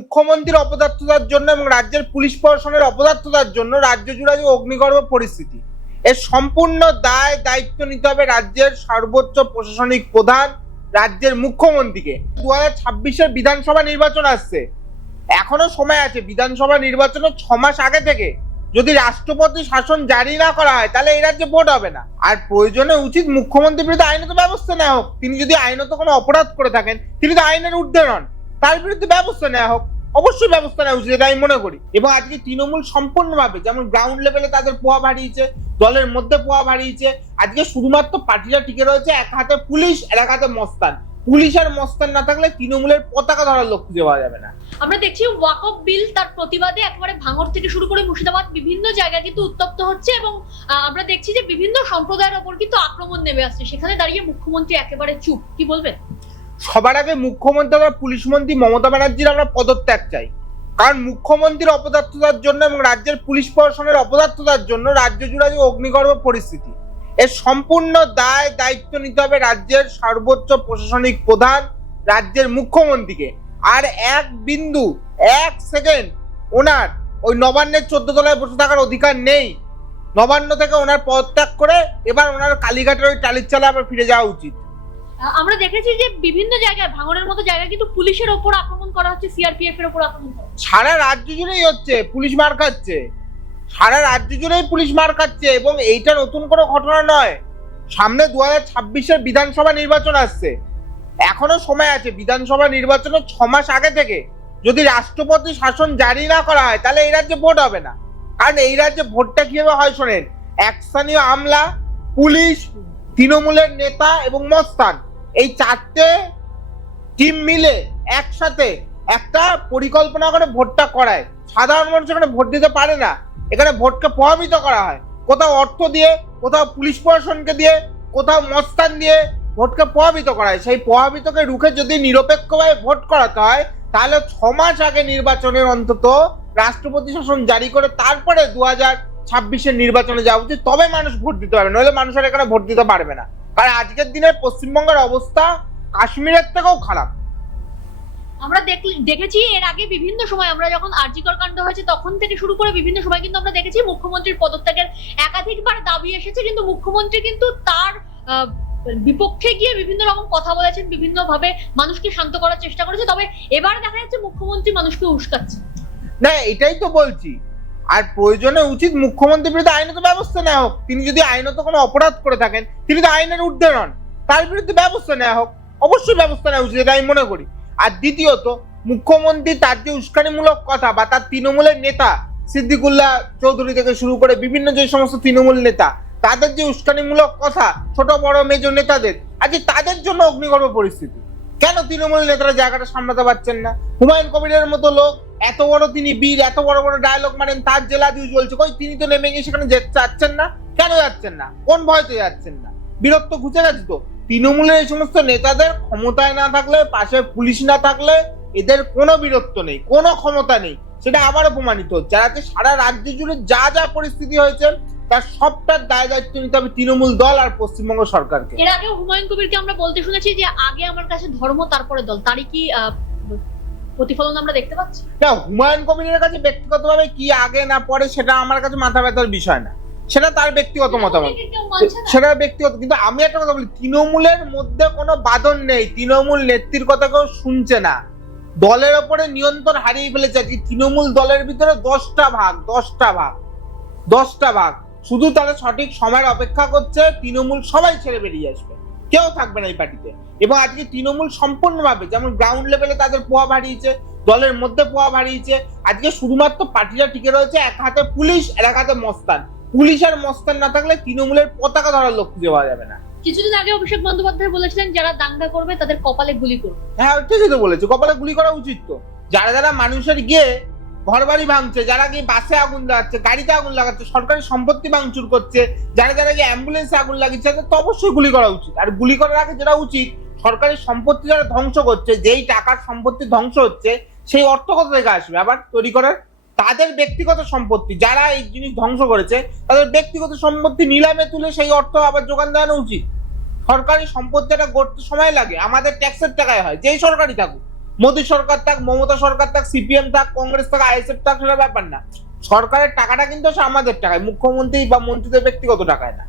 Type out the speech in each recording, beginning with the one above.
মুখ্যমন্ত্রীর অপদার্থতার জন্য এবং রাজ্যের পুলিশ প্রশাসনের অপদার্থতার জন্য রাজ্য জুড়ে অগ্নিগর্ভ পরিস্থিতি। এর সম্পূর্ণ দায়, দায়িত্ব নিতে হবে রাজ্যের সর্বোচ্চ প্রশাসনিক প্রধান, রাজ্যের মুখ্যমন্ত্রীকে। দু হাজার বিধানসভা নির্বাচন আসছে। এখনও সময় আছে, বিধানসভা নির্বাচনের ছ মাস আগে থেকে। যদি রাষ্ট্রপতি শাসন জারি না করা হয়, তাহলে এই রাজ্যে ভোট হবে না। আর প্রয়োজনে উচিত মুখ্যমন্ত্রীর বিরুদ্ধে আইনত ব্যবস্থা নেওয়া হোক। তিনি যদি আইনত কোনো অপরাধ করে থাকেন, তিনি তো আইনের ঊর্ধ্বে নন। তার বিরুদ্ধে ব্যবস্থা নেওয়া হোক, অবশ্যই ব্যবস্থা নেওয়া উচিত আমি মনে করি। এবং আজকে তৃণমূল সম্পূর্ণভাবে, যেমন গ্রাউন্ড লেভেলে তাদের প্রভাব হারিয়েছে দলের মধ্যে প্রভাব হারিয়েছে আজকে শুধুমাত্র পার্টিটা টিকে রয়েছে, এক হাতে পুলিশ আর এক হাতে মস্তান। পুলিশ আর মস্তান না থাকলে তৃণমূলের পতাকা ধরার লোক খুঁজে পাওয়া যাবে না। আমরা দেখছি ওয়াকফ বিল তার প্রতিবাদে একেবারে ভাঙর থেকে শুরু করে মুর্শিদাবাদ বিভিন্ন জায়গায় কিন্তু উত্তপ্ত হচ্ছে এবং আমরা দেখছি যে বিভিন্ন সম্প্রদায়ের ওপর কিন্তু আক্রমণ নেমে আসছে। সেখানে দাঁড়িয়ে মুখ্যমন্ত্রী একেবারে চুপ, কি বলবেন? সবার আগে মুখ্যমন্ত্রী বা পুলিশ মন্ত্রী মমতা ব্যানার্জির আমরা পদত্যাগ চাই। কারণ মুখ্যমন্ত্রীর অপদার্থতার জন্য এবং রাজ্যের পুলিশ প্রশাসনের অপদার্থতার জন্য রাজ্য জুড়ে যে অগ্নিগর্ভ পরিস্থিতি, এর সম্পূর্ণ দায়, দায়িত্ব নিতে হবে রাজ্যের সর্বোচ্চ প্রশাসনিক প্রধান, রাজ্যের মুখ্যমন্ত্রীকে। আর এক বিন্দু, এক সেকেন্ড ওনার ওই নবান্নের চোদ্দ তলায় বসে থাকার অধিকার নেই। নবান্ন থেকে ওনার পদত্যাগ করে এবার ওনার কালীঘাটের ওই টালির চালে আবার ফিরে যাওয়া উচিত। আমরা দেখেছি যে বিভিন্ন জায়গায় ভাঙরের মতো জায়গায় কিন্তু পুলিশের ওপর আক্রমণ করা হচ্ছে সিআরপিএফ এর ওপর আক্রমণ করা সারা রাজ্য জুড়েই হচ্ছে, পুলিশ মার খাচ্ছে। সারা রাজ্য জুড়েই পুলিশ মার খাচ্ছে এবং এইটা নতুন কোনো ঘটনা নয়। সামনে দু হাজার ছাব্বিশের বিধানসভা নির্বাচন আসছে। এখনও সময় আছে, বিধানসভা নির্বাচনের ছ মাস আগে থেকে। যদি রাষ্ট্রপতি শাসন জারি না করা হয়, তাহলে এই রাজ্যে ভোট হবে না। কারণ এই রাজ্যে ভোটটা কীভাবে হয় শোনেন এক স্থানীয় আমলা, পুলিশ, তৃণমূলের নেতা এবং মস্তান। এই চারটে টিম মিলে একসাথে একটা পরিকল্পনা করে ভোটটা করায়। সাধারণ মানুষ এখানে ভোট দিতে পারে না। এখানে ভোটকে প্রভাবিত করা হয়। কোথাও অর্থ দিয়ে, কোথাও পুলিশ প্রশাসনকে দিয়ে, কোথাও মস্তান দিয়ে ভোটকে প্রভাবিত করা হয়। সেই প্রভাবিতকে রুখে যদি নিরপেক্ষভাবে ভোট করাতে হয়, তাহলে ছ মাস আগে নির্বাচনের অন্তত রাষ্ট্রপতি শাসন জারি করে তারপরে দু হাজার ছাব্বিশের নির্বাচনে যাওয়া উচিত। তবে মানুষ ভোট দিতে পারবে নইলে মানুষের এখানে ভোট দিতে পারবে না। কারণ আজকের দিনে পশ্চিমবঙ্গের অবস্থা কাশ্মীরের থেকেও খারাপ। আমরা দেখেছি এর আগে বিভিন্ন সময় আমরা যখন আরজিকর কাণ্ড হয়েছে তখন থেকে শুরু করে বিভিন্ন সময় কিন্তু আমরা দেখেছি মুখ্যমন্ত্রীর পদত্যাগের একাধিকবার দাবি এসেছে কিন্তু মুখ্যমন্ত্রী কিন্তু তার বিপক্ষে গিয়ে বিভিন্ন রকম কথা বলেছেন বিভিন্ন ভাবে মানুষকে শান্ত করার চেষ্টা করেছে। তবে এবার দেখা যাচ্ছে মুখ্যমন্ত্রী মানুষকে উস্কাচ্ছে। না এটাই তো বলছি। আর প্রয়োজনে উচিত মুখ্যমন্ত্রীর বিরুদ্ধে আইনত ব্যবস্থা নেওয়া হোক। তিনি যদি আইনত কোনো অপরাধ করে থাকেন, তিনি তো আইনের ঊর্ধ্বে নন। তার বিরুদ্ধে ব্যবস্থা নেওয়া হোক। অবশ্যই ব্যবস্থা নেওয়া উচিত, এটা আমি মনে করি। আর দ্বিতীয়ত, মুখ্যমন্ত্রী তার যে উস্কানিমূলক কথা বা তার তৃণমূলের নেতা সিদ্দিকুল্লাহ চৌধুরী থেকে শুরু করে বিভিন্ন যে সমস্ত তৃণমূল নেতা, তাদের যে উস্কানিমূলক কথা, ছোট, বড় মেজর নেতাদের, আজকে তাদের জন্য অগ্নিগর্ভ পরিস্থিতি। কেন তৃণমূল নেতারা জায়গাটা সামলাতে পারছেন না? হুমায়ুন কবিরের মতো লোক এত বড় তিনি বীর, এত বড় বড় ডায়লগ মানেন তার জেলা দিয়ে চলছে। কই, তিনি তো নেমে গিয়ে সেখানে যেতে চাচ্ছেন না। কেন যাচ্ছেন না? কোন ভয়তে যাচ্ছেন না? বীরত্ব ঘুচে গেছে তো। তৃণমূলের এই সমস্ত নেতাদের ক্ষমতায় না থাকলে পাশে পুলিশ না থাকলে, এদের কোনো বীরত্ব নেই, কোনো ক্ষমতা নেই। সেটা আবারও প্রমাণিত হচ্ছে। আজকে সারা রাজ্য জুড়ে যা যা পরিস্থিতি হয়েছে, তার সবটার দায় দায়িত্ব নিতে হবে তৃণমূল দল আর পশ্চিমবঙ্গ সরকারকে। এর আগে হুমায়ুন কবিরকে আমরা বলতে শুনেছি যে, আগে আমার কাছে ধর্ম, তারপরে দল। তারই কি প্রতিফলন আমরা দেখতে পাচ্ছি। না হুমায়ুন কবিরের কাছে ব্যক্তিগতভাবে কি আগে না পরে সেটা আমার কাছে মাথা ব্যথার বিষয় না। সেটা তার ব্যক্তিগত মতামত। সেটা ব্যক্তিগত কিন্তু আমি একটা কথা বলি তৃণমূলের মধ্যে কোনো বাদন নেই তৃণমূল নেত্রীর কথা কেউ শুনছে না। দলের ওপরে নিয়ন্ত্রণ হারিয়ে ফেলেছে আজকে তৃণমূল দলের ভিতরে দশটা ভাগ দশটা ভাগ দশটা ভাগ। শুধু তারা সঠিক সময়ের অপেক্ষা করছে তৃণমূল সবাই ছেড়ে বেরিয়ে আসবে। কেউ থাকবে না এই পার্টিতে। এবং আজকে তৃণমূল সম্পূর্ণভাবে যেমন গ্রাউন্ড লেভেলে তাদের প্রভাব হারিয়েছে দলের মধ্যে প্রভাব হারিয়েছে আজকে শুধুমাত্র পার্টিটা টিকে রয়েছে এক হাতে পুলিশ আর এক হাতে মস্তান। পুলিশ আর মস্তান না থাকলে তৃণমূলের পতাকা ধরার লোক খুঁজে পাওয়া যাবে না। কিছুদিন আগে অভিষেক বন্দ্যোপাধ্যায় বলেছিলেন যারা দাঙ্গা করবে তাদের কপালে গুলি করবে। হ্যাঁ ঠিকই তো বলেছে কপালে গুলি করা উচিত তো। যারা যারা মানুষের গিয়ে ঘর বাড়ি ভাঙছে, যারা গিয়ে বাসে আগুন লাগাচ্ছে, গাড়িতে আগুন লাগাচ্ছে, সরকারি সম্পত্তি ভাঙচুর করছে, যারা যারা গিয়ে অ্যাম্বুলেন্সে আগুন লাগিয়েছে, তাদের তো অবশ্যই গুলি করা উচিত। আর গুলি করার আগে যেটা উচিত সরকারি সম্পত্তি যারা ধ্বংস করছে, যেই টাকার সম্পত্তি ধ্বংস হচ্ছে, সেই অর্থ কোথা থেকে আসবে? আবার তৈরি করার তাদের ব্যক্তিগত সম্পত্তি, যারা এই জিনিস ধ্বংস করেছে, তাদের ব্যক্তিগত সম্পত্তি নিলামে তুলে সেই অর্থ আবার যোগান দেওয়ানো উচিত। সরকারি সম্পত্তিটা গড়তে সময় লাগে, আমাদের ট্যাক্সের টাকায় হয়, যেই সরকারি থাকুক। মোদী সরকার থাক, মমতা সরকার থাক সিপিএম থাক, কংগ্রেস থাক আইএসএফ থাক, সেটা ব্যাপার না। সরকারের টাকাটা কিন্তু আমাদের টাকায়, মুখ্যমন্ত্রী বা মন্ত্রীদের ব্যক্তিগত টাকায় না।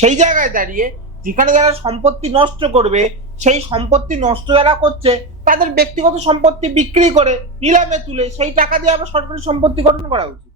সেই জায়গায় দাঁড়িয়ে যেখানে যারা সম্পত্তি নষ্ট করবে, সেই সম্পত্তি নষ্ট যারা করছে, তাদের ব্যক্তিগত সম্পত্তি বিক্রি করে, নিলামে তুলে সেই টাকা দিয়ে আবার সরকারি সম্পত্তি গঠন করা উচিত।